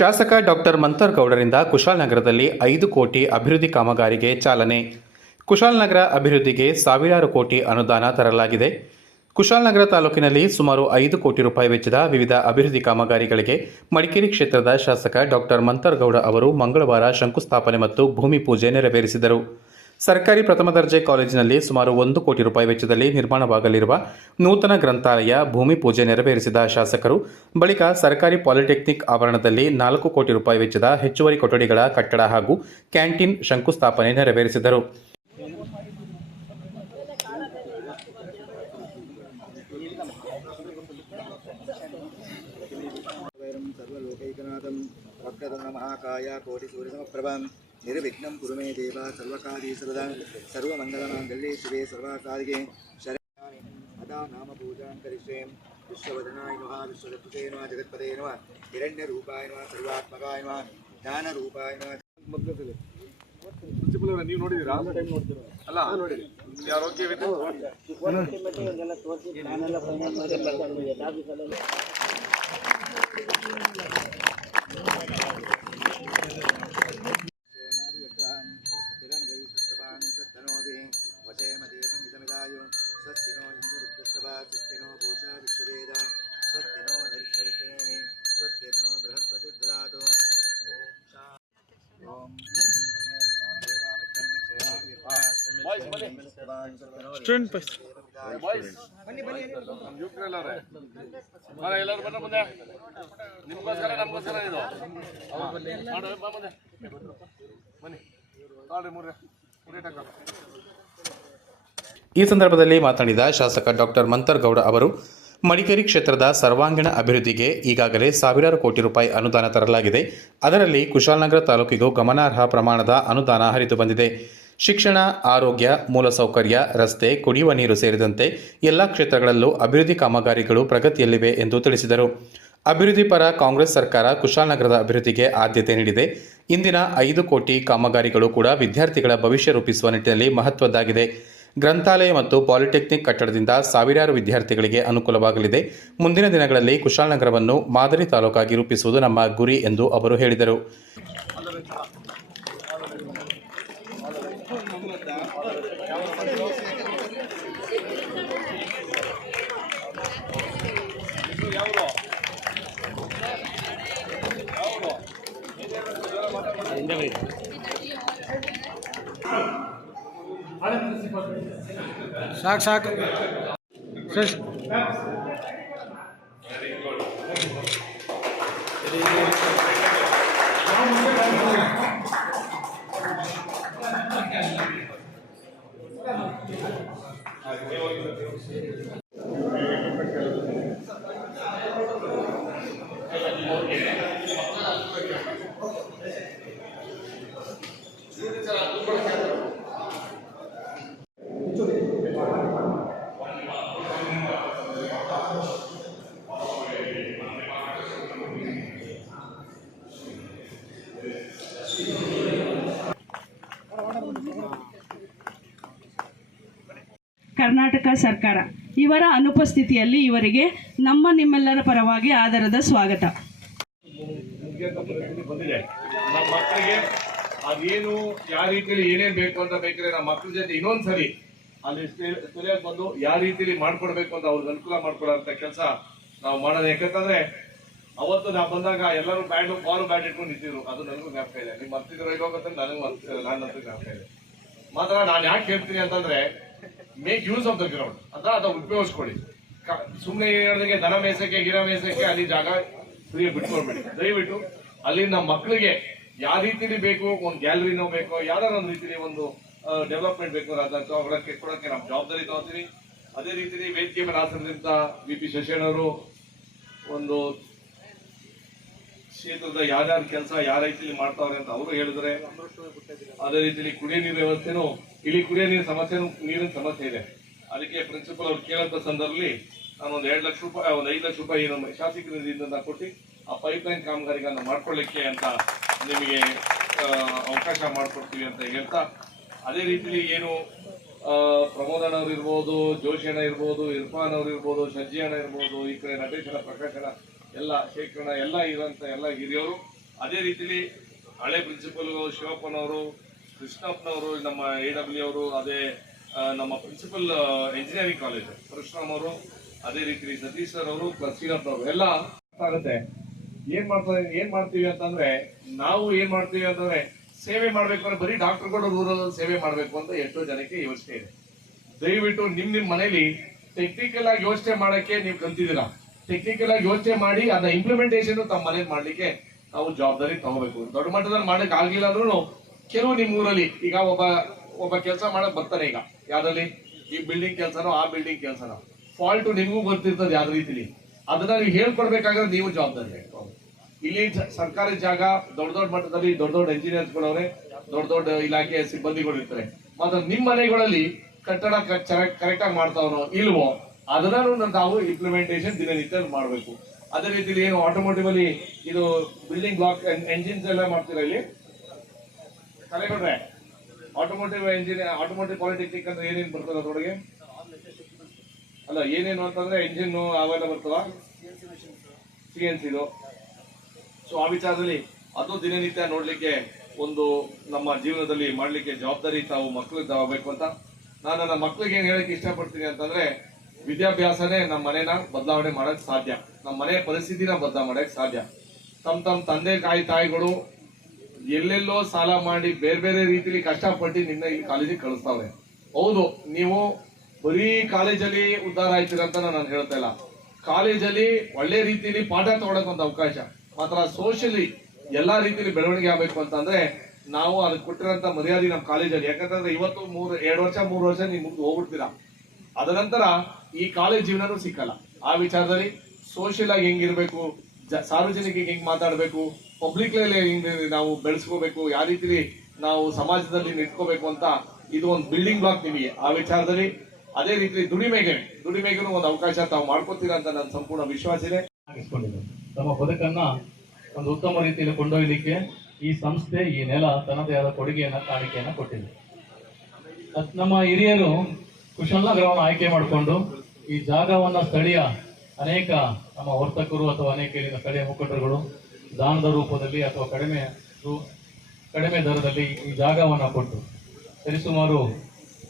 ಶಾಸಕ ಡಾಕ್ಟರ್ ಮಂತರ್ಗೌಡರಿಂದ ಕುಶಾಲನಗರದಲ್ಲಿ 5 ಕೋಟಿ ಅಭಿವೃದ್ಧಿ ಕಾಮಗಾರಿಗೆ ಚಾಲನೆ. ಕುಶಾಲನಗರ ಅಭಿವೃದ್ಧಿಗೆ ಸಾವಿರಾರು ಕೋಟಿ ಅನುದಾನ ತರಲಾಗಿದೆ. ಕುಶಾಲನಗರ ತಾಲೂಕಿನಲ್ಲಿ ಸುಮಾರು 5 ಕೋಟಿ ರೂಪಾಯಿ ವೆಚ್ಚದ ವಿವಿಧ ಅಭಿವೃದ್ಧಿ ಕಾಮಗಾರಿಗಳಿಗೆ ಮಡಿಕೇರಿ ಕ್ಷೇತ್ರದ ಶಾಸಕ ಡಾಕ್ಟರ್ ಮಂತರ್ಗೌಡ ಅವರು ಮಂಗಳವಾರ ಶಂಕುಸ್ಥಾಪನೆ ಮತ್ತು ಭೂಮಿ ಪೂಜೆ ನೆರವೇರಿಸಿದರು. ಸರ್ಕಾರಿ ಪ್ರಥಮ ದರ್ಜೆ ಕಾಲೇಜಿನಲ್ಲಿ ಸುಮಾರು 1 ಕೋಟಿ ರೂಪಾಯಿ ವೆಚ್ಚದಲ್ಲಿ ನಿರ್ಮಾಣವಾಗಲಿರುವ ನೂತನ ಗ್ರಂಥಾಲಯ ಭೂಮಿ ಪೂಜೆ ನೆರವೇರಿಸಿದ ಶಾಸಕರು ಬಳಿಕ ಸರ್ಕಾರಿ ಪಾಲಿಟೆಕ್ನಿಕ್ ಆವರಣದಲ್ಲಿ 4 ಕೋಟಿ ರೂಪಾಯಿ ವೆಚ್ಚದ ಹೆಚ್ಚುವರಿ ಕೊಠಡಿಗಳ ಕಟ್ಟಡ ಹಾಗೂ ಕ್ಯಾಂಟೀನ್ ಶಂಕುಸ್ಥಾಪನೆ ನೆರವೇರಿಸಿದರು. निर्विघ्नं कुरु मे देव सर्वकार्ये सर्वदा सर्वमङ्गलमाङ्गल्ये शिवे सर्वासाधिके शरणानि अदा नाम पूजां करिष्ये. विश्ववदनाय नमः, विश्वदत्ते नमः, जगत्पते नमः, हिरण्यरूपाय नमः, सर्वात्मकाय नमः, ಜ್ಞಾನರೂಪಾಯ नमः. ಪ್ರಿನ್ಸಿಪಲ್ ಅವರೇ, ನೀವು ನೋಡಿದ್ದೀರಾ? ಅಲ್ಲ, ನೋಡಿರಿ. ಆರೋಗ್ಯವಿದೆ ಎಲ್ಲರೂ ಬನ್ನ ಮುಂದೆ ನಿಮಗೋಸ್ಕರ ನಮಗೋಸ್ಕರ ಇದು ಬನ್ನಿ ಈ ಸಂದರ್ಭದಲ್ಲಿ ಮಾತನಾಡಿದ ಶಾಸಕ ಡಾಕ್ಟರ್ ಮಂತರ್ಗೌಡ ಅವರು ಮಡಿಕೇರಿ ಕ್ಷೇತ್ರದ ಸರ್ವಾಂಗೀಣ ಅಭಿವೃದ್ಧಿಗೆ ಈಗಾಗಲೇ ಸಾವಿರಾರು ಕೋಟಿ ರೂಪಾಯಿ ಅನುದಾನ ತರಲಾಗಿದೆ. ಅದರಲ್ಲಿ ಕುಶಾಲನಗರ ತಾಲೂಕಿಗೂ ಗಮನಾರ್ಹ ಪ್ರಮಾಣದ ಅನುದಾನ ಹರಿದು ಬಂದಿದೆ. ಶಿಕ್ಷಣ, ಆರೋಗ್ಯ, ಮೂಲಸೌಕರ್ಯ, ರಸ್ತೆ, ಕುಡಿಯುವ ನೀರು ಸೇರಿದಂತೆ ಎಲ್ಲ ಕ್ಷೇತ್ರಗಳಲ್ಲೂ ಅಭಿವೃದ್ಧಿ ಕಾಮಗಾರಿಗಳು ಪ್ರಗತಿಯಲ್ಲಿವೆ ಎಂದು ತಿಳಿಸಿದರು. ಅಭಿವೃದ್ಧಿ ಪರ ಕಾಂಗ್ರೆಸ್ ಸರ್ಕಾರ ಕುಶಾಲನಗರದ ಅಭಿವೃದ್ಧಿಗೆ ಆದ್ಯತೆ ನೀಡಿದೆ. ಇಂದಿನ 5 ಕೋಟಿ ಕಾಮಗಾರಿಗಳು ಕೂಡ ವಿದ್ಯಾರ್ಥಿಗಳ ಭವಿಷ್ಯ ರೂಪಿಸುವ ನಿಟ್ಟಿನಲ್ಲಿ ಮಹತ್ವದ್ದಾಗಿದೆ. ಗ್ರಂಥಾಲಯ ಮತ್ತು ಪಾಲಿಟೆಕ್ನಿಕ್ ಕಟ್ಟಡದಿಂದ ಸಾವಿರಾರು ವಿದ್ಯಾರ್ಥಿಗಳಿಗೆ ಅನುಕೂಲವಾಗಲಿದೆ. ಮುಂದಿನ ದಿನಗಳಲ್ಲಿ ಕುಶಾಲನಗರವನ್ನು ಮಾದರಿ ತಾಲೂಕಾಗಿ ರೂಪಿಸುವುದು ನಮ್ಮ ಗುರಿ ಎಂದು ಅವರು ಹೇಳಿದರು. ಸಾಕು ಕರ್ನಾಟಕ ಸರ್ಕಾರ ಇವರ ಅನುಪಸ್ಥಿತಿಯಲ್ಲಿ ಇವರಿಗೆ ನಿಮ್ಮೆಲ್ಲರ ಪರವಾಗಿ ಆದರದ ಸ್ವಾಗತ. ನಮ್ಮ ಮಕ್ಕಳಿಗೆ ಅದೇನು ಯಾವ ರೀತಿಯಲ್ಲಿ ಏನೇನು ಬೇಕು ಅಂತ ಬೇಕಾದ್ರೆ ನಮ್ಮ ಮಕ್ಕಳ ಜೊತೆ ಇನ್ನೊಂದ್ಸರಿ ಅಲ್ಲಿ ಸ್ಥಳೀಯಕ್ಕೆ ಬಂದು ಯಾವ ರೀತಿಯಲ್ಲಿ ಮಾಡ್ಕೊಡ್ಬೇಕು ಅಂತ ಅವ್ರಿಗೆ ಅನುಕೂಲ ಮಾಡ್ಕೊಡೋಂಥ ಕೆಲಸ ನಾವು ಮಾಡೋದು. ಯಾಕಂತಂದ್ರೆ ಅವತ್ತು ನಾವು ಬಂದಾಗ ಎಲ್ಲರೂ ಬಾಲ್ ಬ್ಯಾಟ್ ಇಟ್ಕೊಂಡು ನಿಂತಿದ್ರು. ಅದು ನನಗೂ ಜ್ಞಾಪಕ ಇದೆ. ನೀವು ಮರ್ತಿದ್ರು ಇವಾಗ ನನಗೂ ನನ್ನಂತೂ ಜ್ಞಾಪಕ ಇದೆ. ಮಾತ್ರ ನಾನು ಯಾಕೆ ಹೇಳ್ತೀನಿ ಅಂತಂದ್ರೆ, make use of the ground ಅಂತ ಅದನ್ನ ಉಪಯೋಗಿಸ್ಕೊಳ್ಳಿ. ಸುಮ್ಮನೆ ಹೇಳಿದಂಗೆ ದನ ಮೇಸಕ್ಕೆ ಗಿಡ ಮೇಸಕ್ಕೆ ಅಲ್ಲಿ ಜಾಗ ಫ್ರೀ ಬಿಟ್ಕೊಳ್ಬೇಡಿ. ದಯವಿಟ್ಟು ಅಲ್ಲಿ ನಮ್ಮ ಮಕ್ಕಳಿಗೆ ಯಾವ ರೀತಿಲಿ ಬೇಕು, ಒಂದು ಗ್ಯಾಲರಿನೋ ಬೇಕೋ, ಯಾವ್ದಾರ ಒಂದು ರೀತಿಲಿ ಒಂದು ಡೆವಲಪ್ಮೆಂಟ್ ಬೇಕು ಅದನ್ನ ಕೊಡೋಕ್ಕೆ ನಾವು ಜವಾಬ್ದಾರಿ ತಗೋತೀವಿ. ಅದೇ ರೀತಿಲಿ ವೇದಿಕೆ ಮೇಲೆ ಆಸನದಿಂದ VP ಶಶಿಯಣ್ಣವರು ಒಂದು ಕ್ಷೇತ್ರದ ಯಾರ್ಯಾರ ಕೆಲಸ ಯಾವ ರೀತಿಲಿ ಮಾಡ್ತಾವ್ರೆ ಅಂತ ಅವರು ಹೇಳಿದ್ರೆ, ಅದೇ ರೀತಿಲಿ ಕುಡಿಯೋ ನೀರು ವ್ಯವಸ್ಥೆನೂ, ಇಲ್ಲಿ ಕುಡಿಯೋ ನೀರಿನ ಸಮಸ್ಯೆನೂ, ನೀರಿನ ಸಮಸ್ಯೆ ಇದೆ. ಅದಕ್ಕೆ ಪ್ರಿನ್ಸಿಪಲ್ ಅವ್ರು ಕೇಳಂತ ಸಂದರ್ಭದಲ್ಲಿ ನಾನು ಒಂದು 2 ಲಕ್ಷ ರೂಪಾಯಿ, ಒಂದು 5 ಲಕ್ಷ ರೂಪಾಯಿ ನಮ್ಮ ಶಾಸಕರ ನಿಧಿಯಿಂದ ಕೊಟ್ಟು ಆ ಪೈಪ್ಲೈನ್ ಕಾಮಗಾರಿಗಳನ್ನ ಮಾಡ್ಕೊಳ್ಳಿಕ್ಕೆ ಅಂತ ನಿಮಗೆ ಅವಕಾಶ ಮಾಡಿಕೊಡ್ತೀವಿ ಅಂತ ಹೇಳ್ತಾ, ಅದೇ ರೀತಿಲಿ ಏನು ಪ್ರಮೋದ್ ಅಣ್ಣವ್ರು ಇರ್ಬೋದು, ಜೋಶಿ ಅಣ್ಣ ಇರ್ಬೋದು, ಇರ್ಫಾನ್ ಅವ್ರು ಇರ್ಬೋದು, ಶಜ್ಜಿ ಅಣ್ಣ ಇರ್ಬೋದು, ಈ ಕಡೆ ನಟೇಶ್ ಅಣ್ಣ, ಪ್ರಕಾಶ್ ಅಣ್ಣ, ಎಲ್ಲ ಶೇಖರಣ ಎಲ್ಲ ಇರೋಂಥ ಎಲ್ಲ ಹಿರಿಯವರು, ಅದೇ ರೀತಿಲಿ ಹಳೆ ಪ್ರಿನ್ಸಿಪಲ್ ಶಿವಪ್ಪನವರು, ಕೃಷ್ಣಪ್ಪನವರು, ನಮ್ಮ AW ಅವರು, ಅದೇ ನಮ್ಮ ಪ್ರಿನ್ಸಿಪಲ್ ಇಂಜಿನಿಯರಿಂಗ್ ಕಾಲೇಜ್ ಪರಶುರಾಮ್ ಅವರು, ಅದೇ ರೀತಿ ಸತೀಶ್ ಸರ್ ಅವರು ಪ್ಲಸ್ ಶ್ರೀನಾಥ್ನವರು ಎಲ್ಲ ಆಗುತ್ತೆ. ಏನ್ ಮಾಡ್ತೀವಿ ಅಂತಂದ್ರೆ, ನಾವು ಏನ್ ಮಾಡ್ತೀವಿ ಅಂತಂದ್ರೆ ಸೇವೆ ಮಾಡ್ಬೇಕು ಅಂದ್ರೆ ಬರೀ ಡಾಕ್ಟರ್ಗಳು ರೂರಲ್ ಸೇವೆ ಮಾಡ್ಬೇಕು ಅಂತ ಎಷ್ಟೋ ಜನಕ್ಕೆ ಯೋಚನೆ ಇದೆ. ದಯವಿಟ್ಟು ನಿಮ್ ಮನೇಲಿ ಟೆಕ್ನಿಕಲ್ ಆಗಿ ಯೋಚನೆ ಮಾಡಕ್ಕೆ ನೀವು ಕಲ್ತಿದ್ದೀರಾ, ಟೆಕ್ನಿಕಲ್ ಆಗಿ ಯೋಚನೆ ಮಾಡಿ ಅದನ್ನ ಇಂಪ್ಲಿಮೆಂಟೇಷನ್ ತಮ್ಮ ಮನೇಲಿ ಮಾಡ್ಲಿಕ್ಕೆ ನಾವು ಜವಾಬ್ದಾರಿ ತಗೋಬೇಕು. ದೊಡ್ಡ ಮಟ್ಟದಲ್ಲಿ ಮಾಡಕ್ ಆಗ್ಲಿಲ್ಲ ಅಂದ್ರೂ ಕೆಲವು ನಿಮ್ ಊರಲ್ಲಿ ಈಗ ಒಬ್ಬ ಕೆಲಸ ಮಾಡಕ್ ಬರ್ತಾನೆ. ಈಗ ಯಾವ್ದ್ರಲ್ಲಿ ಈ ಬಿಲ್ಡಿಂಗ್ ಕೆಲಸನೋ ಆ ಬಿಲ್ಡಿಂಗ್ ಕೆಲಸನೋ ಫಾಲ್ಟ್ ನಿಮಗೂ ಗೊತ್ತಿರ್ತದೆ ಯಾವ್ದು ರೀತಿಲಿ, ಅದನ್ನ ನೀವು ಹೇಳ್ಕೊಡ್ಬೇಕಾದ್ರೆ ನೀವು ಜವಾಬ್ದಾರಿ. ಇಲ್ಲಿ ಸರ್ಕಾರಿ ಜಾಗ ದೊಡ್ಡ ಮಟ್ಟದಲ್ಲಿ ದೊಡ್ಡ ಇಂಜಿನಿಯರ್ಸ್ಗಳವ್ರೆ, ದೊಡ್ಡ ಇಲಾಖೆ ಸಿಬ್ಬಂದಿಗಳು ಇರ್ತಾರೆ. ಮಾತ್ರ ನಿಮ್ ಮನೆಗಳಲ್ಲಿ ಕಟ್ಟಡ ಕರೆಕ್ಟ್ ಆಗಿ ಮಾಡ್ತಾವನೋ ಇಲ್ವೋ ಅದನ್ನ ನಾವು ಇಂಪ್ಲಿಮೆಂಟೇಷನ್ ದಿನನಿತ್ಯ ಮಾಡಬೇಕು. ಅದೇ ರೀತಿಲಿ ಏನು ಆಟೋಮೋಟಿವ್ ಅಲ್ಲಿ ಇದು ಬಿಲ್ಡಿಂಗ್ ಬ್ಲಾಕ್ ಎಂಜಿನ್ಸ್ ಎಲ್ಲ ಮಾಡ್ತೀರಾ ಇಲ್ಲಿ ಕಲೆಗೊಂಡ್ರೆ, ಆಟೋಮೋಟಿವ್ ಪಾಲಿಟೆಕ್ನಿಕ್ ಅಂದ್ರೆ ಏನೇನು ಬರ್ತದೆ ಅದ್ರೊಳಗೆ? ಅಲ್ಲ, ಏನೇನು ಅಂತಂದ್ರೆ ಎಂಜಿನ್ ಅವೆಲ್ಲ ಬರ್ತವ, CNC ಇದು. ಸೊ ಆ ವಿಚಾರದಲ್ಲಿ ಅದು ದಿನನಿತ್ಯ ನೋಡ್ಲಿಕ್ಕೆ ಒಂದು ನಮ್ಮ ಜೀವನದಲ್ಲಿ ಮಾಡ್ಲಿಕ್ಕೆ ಜವಾಬ್ದಾರಿ ತಾವು ಮಕ್ಕಳು ತಗೋಬೇಕು ಅಂತ ನಾನು ನನ್ನ ಮಕ್ಕಳಿಗೆ ಏನ್ ಹೇಳಕ್ ಇಷ್ಟಪಡ್ತೀನಿ ಅಂತಂದ್ರೆ, ವಿದ್ಯಾಭ್ಯಾಸನೇ ನಮ್ಮ ಮನೇನ ಬದಲಾವಣೆ ಮಾಡಕ್ ಸಾಧ್ಯ, ನಮ್ಮ ಮನೆ ಪರಿಸ್ಥಿತಿನ ಬದಲಾವಣೆ ಮಾಡಕ್ ಸಾಧ್ಯ. ತಮ್ಮ ತಂದೆ ತಾಯಿಗಳು ಎಲ್ಲೆಲ್ಲೋ ಸಾಲ ಮಾಡಿ ಬೇರೆ ರೀತಿಲಿ ಕಷ್ಟಪಟ್ಟು ನಿನ್ನ ಇಲ್ಲಿ ಕಾಲೇಜಿಗೆ ಕಳಿಸ್ತಾವ್ರೆ. ಹೌದು, ನೀವು ಬರೀ ಕಾಲೇಜಲ್ಲಿ ಉದ್ಧಾರ ಆಯ್ತೀರ ಅಂತ ನಾನು ಹೇಳ್ತಾ ಇಲ್ಲ. ಕಾಲೇಜಲ್ಲಿ ಒಳ್ಳೆ ರೀತಿಯಲ್ಲಿ ಪಾಠ ತಗೊಳಕ್ ಒಂದು ಅವಕಾಶ, ಮಾತ್ರ ಸೋಷಿಯಲಿ ಎಲ್ಲಾ ರೀತಿಯಲ್ಲಿ ಬೆಳವಣಿಗೆ ಆಗ್ಬೇಕು ಅಂತಂದ್ರೆ ನಾವು ಅದಕ್ಕೆ ಕೊಟ್ಟಿರೋಂತ ಮರ್ಯಾದೆ ನಮ್ಮ ಕಾಲೇಜಲ್ಲಿ. ಯಾಕಂತಂದ್ರೆ ಇವತ್ತು 2 ವರ್ಷ ನೀವು ಮುಂದೆ ಹೋಗ್ಬಿಡ್ತೀರಾ, ಅದ ನಂತರ ಈ ಕಾಲೇಜ್ ಜೀವನನೂ ಸಿಕ್ಕಲ್ಲ. ಆ ವಿಚಾರದಲ್ಲಿ ಸೋಷಿಯಲ್ ಆಗಿ ಹೆಂಗಿರ್ಬೇಕು, ಸಾರ್ವಜನಿಕರಿಗೆ ಹೆಂಗ್ ಮಾತಾಡ್ಬೇಕು, ಪಬ್ಲಿಕ್ ಹೆಂಗ್ ನಾವು ಬೆಳೆಸ್ಕೋಬೇಕು, ಯಾವ ರೀತಿ ನಾವು ಸಮಾಜದಲ್ಲಿ ನಿಂತ್ಕೋಬೇಕು ಅಂತ ಇದು ಒಂದು ಬಿಲ್ಡಿಂಗ್ ಬ್ಲಾಕ್ ನಿಮಗೆ. ಆ ವಿಚಾರದಲ್ಲಿ ಅದೇ ರೀತಿ ದುಡಿಮೆಗೂ ಒಂದು ಅವಕಾಶ ತಾವು ಮಾಡ್ಕೋತೀರಾ ಅಂತ ನನ್ನ ಸಂಪೂರ್ಣ ವಿಶ್ವಾಸ ಇದೆ. ತಮ್ಮ ಬದುಕನ್ನ ಒಂದು ಉತ್ತಮ ರೀತಿಯಲ್ಲಿ ಕೊಂಡೊಯ್ಯಲಿಕ್ಕೆ ಈ ಸಂಸ್ಥೆ, ಈ ನೆಲ ತನ್ನದೇ ಆದ ಕಾಣಿಕೆಯನ್ನ ಕೊಟ್ಟಿದೆ. ನಮ್ಮ ಹಿರಿಯರು ಕುಶಾಲನಗರವನ್ನು ಆಯ್ಕೆ ಮಾಡಿಕೊಂಡು ಈ ಜಾಗವನ್ನ ಸ್ಥಳೀಯ ಅನೇಕ ನಮ್ಮ ವರ್ತಕರು ಅಥವಾ ಅನೇಕ ಇಲ್ಲಿನ ಸ್ಥಳೀಯ ಮುಖಂಡರುಗಳು ದಾನದ ರೂಪದಲ್ಲಿ ಅಥವಾ ಕಡಿಮೆ ದರದಲ್ಲಿ ಈ ಜಾಗವನ್ನ ಕೊಟ್ಟು ಸರಿಸುಮಾರು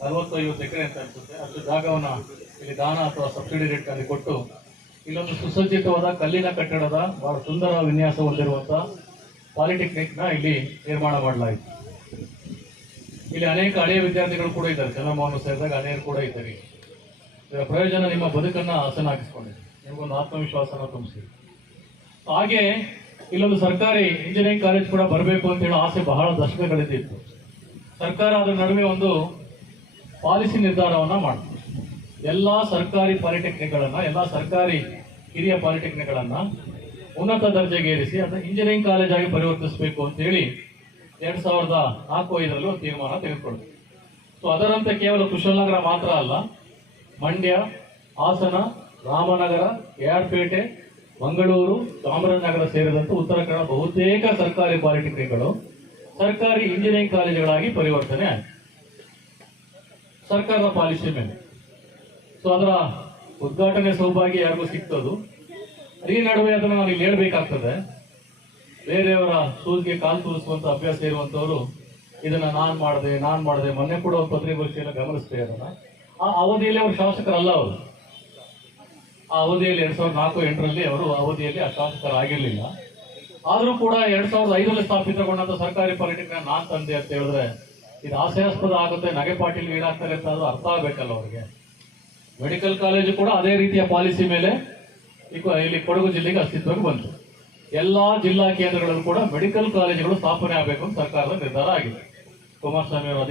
60-50 ಎಕರೆ ಅಂತ ಅನ್ಸುತ್ತೆ, ಅಷ್ಟು ಜಾಗವನ್ನ ಇಲ್ಲಿ ದಾನ ಅಥವಾ ಸಬ್ಸಿಡಿ ರೇಟ್ ಅಲ್ಲಿ ಕೊಟ್ಟು ಇಲ್ಲೊಂದು ಸುಸಜ್ಜಿತವಾದ ಕಲ್ಲಿನ ಕಟ್ಟಡದ ಬಹಳ ಸುಂದರ ವಿನ್ಯಾಸ ಹೊಂದಿರುವಂತಹ ಪಾಲಿಟೆಕ್ನಿಕ್ ನ ಇಲ್ಲಿ ನಿರ್ಮಾಣ ಮಾಡಲಾಯಿತು. ಇಲ್ಲಿ ಅನೇಕ ಹಳೆಯ ವಿದ್ಯಾರ್ಥಿಗಳು ಕೂಡ ಇದ್ದಾರೆ, ಚಂದ್ರಮೋಹನ್ ಸೇರಿದಾಗ ಹಳೆಯರು ಕೂಡ ಇದ್ದಾರೆ. ಇದರ ಪ್ರಯೋಜನ ನಿಮ್ಮ ಬದುಕನ್ನ ಹಸನಾಗಿಸ್ಕೊಂಡಿದೆ, ನಿಮಗೊಂದು ಆತ್ಮವಿಶ್ವಾಸನ ತುಂಬಿಸಿ. ಹಾಗೆ ಇಲ್ಲೊಂದು ಸರ್ಕಾರಿ ಇಂಜಿನಿಯರಿಂಗ್ ಕಾಲೇಜ್ ಕೂಡ ಬರಬೇಕು ಅಂತ ಹೇಳೋ ಆಸೆ ಬಹಳ ದಶಕಗಳಿದ್ದಿತ್ತು. ಸರ್ಕಾರ ಅದರ ನಡುವೆ ಒಂದು ಪಾಲಿಸಿ ನಿರ್ಧಾರವನ್ನ ಮಾಡಿತು. ಎಲ್ಲಾ ಸರ್ಕಾರಿ ಪಾಲಿಟೆಕ್ನಿಕ್ಗಳನ್ನ, ಎಲ್ಲಾ ಸರ್ಕಾರಿ ಹಿರಿಯ ಪಾಲಿಟೆಕ್ನಿಕ್ಗಳನ್ನ ಉನ್ನತ ದರ್ಜೆಗೇರಿಸಿ ಅದನ್ನ ಇಂಜಿನಿಯರಿಂಗ್ ಕಾಲೇಜ್ ಆಗಿ ಪರಿವರ್ತಿಸಬೇಕು ಅಂತ ಹೇಳಿ 2004-5 ಒಂದು ತೀರ್ಮಾನ ತೆಗೆದುಕೊಳ್ಳುತ್ತೆ. ಸೊ ಅದರಂತೆ ಕೇವಲ ಕುಶಾಲನಗರ ಮಾತ್ರ ಅಲ್ಲ, ಮಂಡ್ಯ, ಹಾಸನ, ರಾಮನಗರ, KR-ಪೇಟೆ, ಮಂಗಳೂರು, ಚಾಮರಾಜನಗರ ಸೇರಿದಂತೆ ಉತ್ತರ ಕನ್ನಡ ಬಹುತೇಕ ಸರ್ಕಾರಿ ಪಾಲಿಟೆಕ್ನಿಕ್ಗಳು ಸರ್ಕಾರಿ ಇಂಜಿನಿಯರಿಂಗ್ ಕಾಲೇಜುಗಳಾಗಿ ಪರಿವರ್ತನೆ ಆಯಿತು ಸರ್ಕಾರದ ಪಾಲಿಸಿ ಮೇಲೆ. ಸೊ ಅದರ ಉದ್ಘಾಟನೆ ಸೌಭಾಗ್ಯ ಯಾರಿಗೂ ಸಿಗ್ತದು. ಈ ನಡುವೆ ಅದನ್ನು ನಾನು ಇಲ್ಲಿ ಹೇಳ್ಬೇಕಾಗ್ತದೆ. ಬೇರೆಯವರ ಸೂಜಿಗೆ ಕಾಲು ತೂರಿಸುವಂತ ಅಭ್ಯಾಸ ಇರುವಂತವರು ಇದನ್ನ ನಾನ್ ಮಾಡಿದೆ ಮೊನ್ನೆ ಕೂಡ ಒಂದು ಪತ್ರಿಕಾಗೋಷ್ಠಿಯನ್ನು ಗಮನಿಸ್ತೇವೆ. ಅದನ್ನ ಆ ಅವಧಿಯಲ್ಲಿ ಅವರು ಶಾಸಕರಲ್ಲ. ಅವರು ಆ ಅವಧಿಯಲ್ಲಿ 2004-8ರಲ್ಲಿ ಅವರು ಅವಧಿಯಲ್ಲಿ ಆ ಶಾಸಕರಾಗಿರ್ಲಿಲ್ಲ. ಆದ್ರೂ ಕೂಡ 2005ರಲ್ಲಿ ಸ್ಥಾಪಿತಗೊಂಡಂತ ಸರ್ಕಾರಿ ಪಾಲಿಟೆಕ್ನಿಕ್ ನಾನ್ ತಂದೆ ಅಂತ ಹೇಳಿದ್ರೆ ಇದು ಹಾಸ್ಯಾಸ್ಪದ ಆಗುತ್ತೆ, ನಗೆಪಾಟಿಲ್ ಈಡಾಗ್ತಾರೆ ಅಂತ ಅದು ಅರ್ಥ ಆಗ್ಬೇಕಲ್ಲ ಅವ್ರಿಗೆ. ಮೆಡಿಕಲ್ ಕಾಲೇಜು ಕೂಡ ಅದೇ ರೀತಿಯ ಪಾಲಿಸಿ ಮೇಲೆ ಇಲ್ಲಿ ಕೊಡಗು ಜಿಲ್ಲೆಗೆ ಅಸ್ತಿತ್ವಕ್ಕೆ ಬಂತು. ಎಲ್ಲಾ ಜಿಲ್ಲಾ ಕೇಂದ್ರಗಳಲ್ಲೂ ಕೂಡ ಮೆಡಿಕಲ್ ಕಾಲೇಜುಗಳು ಸ್ಥಾಪನೆ ಆಗಬೇಕು ಅಂತ ಸರ್ಕಾರದ ನಿರ್ಧಾರ ಆಗಿದೆ. ಕುಮಾರಸ್ವಾಮಿ ಅವರು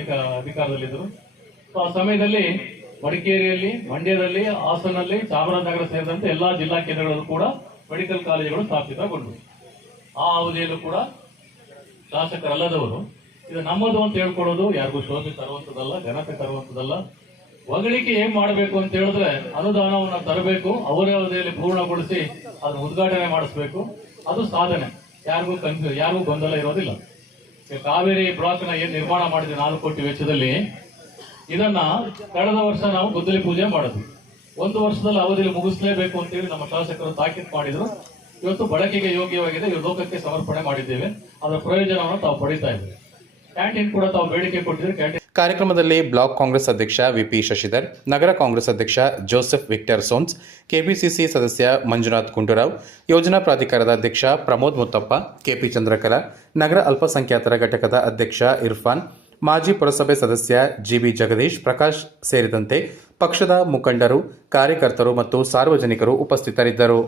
ಅಧಿಕಾರದಲ್ಲಿದ್ದರು. ಆ ಸಮಯದಲ್ಲಿ ಮಡಿಕೇರಿಯಲ್ಲಿ, ಮಂಡ್ಯದಲ್ಲಿ, ಹಾಸನಲ್ಲಿ, ಚಾಮರಾಜನಗರ ಸೇರಿದಂತೆ ಎಲ್ಲಾ ಜಿಲ್ಲಾ ಕೇಂದ್ರಗಳಲ್ಲೂ ಕೂಡ ಮೆಡಿಕಲ್ ಕಾಲೇಜುಗಳು ಸ್ಥಾಪಿತಗೊಂಡವು. ಆ ಅವಧಿಯಲ್ಲೂ ಕೂಡ ಶಾಸಕರಲ್ಲದವರು ಇದು ನಮ್ಮದು ಅಂತ ಹೇಳ್ಕೊಡೋದು ಯಾರಿಗೂ ಶೋಭೆ ತರುವಂತದಲ್ಲ, ಘನತೆ ತರುವಂತದಲ್ಲ. ಹೊಗಳಿಕೆ ಏನ್ ಮಾಡಬೇಕು ಅಂತ ಹೇಳಿದ್ರೆ ಅನುದಾನವನ್ನ ತರಬೇಕು, ಅವರೇ ಅವಧಿಯಲ್ಲಿ ಪೂರ್ಣಗೊಳಿಸಿ ಅದನ್ನು ಉದ್ಘಾಟನೆ ಮಾಡಿಸ್ಬೇಕು. ಅದು ಸಾಧನೆ, ಯಾರಿಗೂ ಗೊಂದಲ ಇರೋದಿಲ್ಲ. ಕಾವೇರಿ ಬ್ಲಾಕ್ ನ ಏನ್ ನಿರ್ಮಾಣ ಮಾಡಿದ್ವಿ 4 ಕೋಟಿ ವೆಚ್ಚದಲ್ಲಿ, ಇದನ್ನ ಕಳೆದ ವರ್ಷ ನಾವು ಗುದ್ದಲಿ ಪೂಜೆ ಮಾಡಿದ್ವಿ. 1 ವರ್ಷದಲ್ಲಿ ಅವಧಿಯಲ್ಲಿ ಮುಗಿಸ್ಲೇಬೇಕು ಅಂತೇಳಿ ನಮ್ಮ ಶಾಸಕರು ತಾಕೀತು ಮಾಡಿದ್ರು. ಇವತ್ತು ಬಳಕೆಗೆ ಯೋಗ್ಯವಾಗಿದೆ, ಇವು ಲೋಕಕ್ಕೆ ಸಮರ್ಪಣೆ ಮಾಡಿದ್ದೇವೆ. ಅದರ ಪ್ರಯೋಜನವನ್ನು ತಾವು ಪಡಿತಾ ಇದ್ದೇವೆ. ಕ್ಯಾಂಟೀನ್ ಕೂಡ ತಾವು ಬೇಡಿಕೆ ಕೊಟ್ಟಿದ್ರೆ ಕ್ಯಾಂಟೀನ್. ಕಾರ್ಯಕ್ರಮದಲ್ಲಿ ಬ್ಲಾಕ್ ಕಾಂಗ್ರೆಸ್ ಅಧ್ಯಕ್ಷ ವಿಪಿ ಶಶಿಧರ್, ನಗರ ಕಾಂಗ್ರೆಸ್ ಅಧ್ಯಕ್ಷ ಜೋಸೆಫ್ ವಿಕ್ಟರ್ ಸೋನ್ಸ್, ಕೆಪಿಸಿಸಿ ಸದಸ್ಯ ಮಂಜುನಾಥ್ ಗುಂಡೂರಾವ್, ಯೋಜನಾ ಪ್ರಾಧಿಕಾರದ ಅಧ್ಯಕ್ಷ ಪ್ರಮೋದ್ ಮುತ್ತಪ್ಪ, ಕೆಪಿ ಚಂದ್ರಕಲಾ, ನಗರ ಅಲ್ಪಸಂಖ್ಯಾತರ ಘಟಕದ ಅಧ್ಯಕ್ಷ ಇರ್ಫಾನ್, ಮಾಜಿ ಪುರಸಭೆ ಸದಸ್ಯ ಜಿಬಿ ಜಗದೀಶ್, ಪ್ರಕಾಶ್ ಸೇರಿದಂತೆ ಪಕ್ಷದ ಮುಖಂಡರು, ಕಾರ್ಯಕರ್ತರು ಮತ್ತು ಸಾರ್ವಜನಿಕರು ಉಪಸ್ಥಿತರಿದ್ದರು.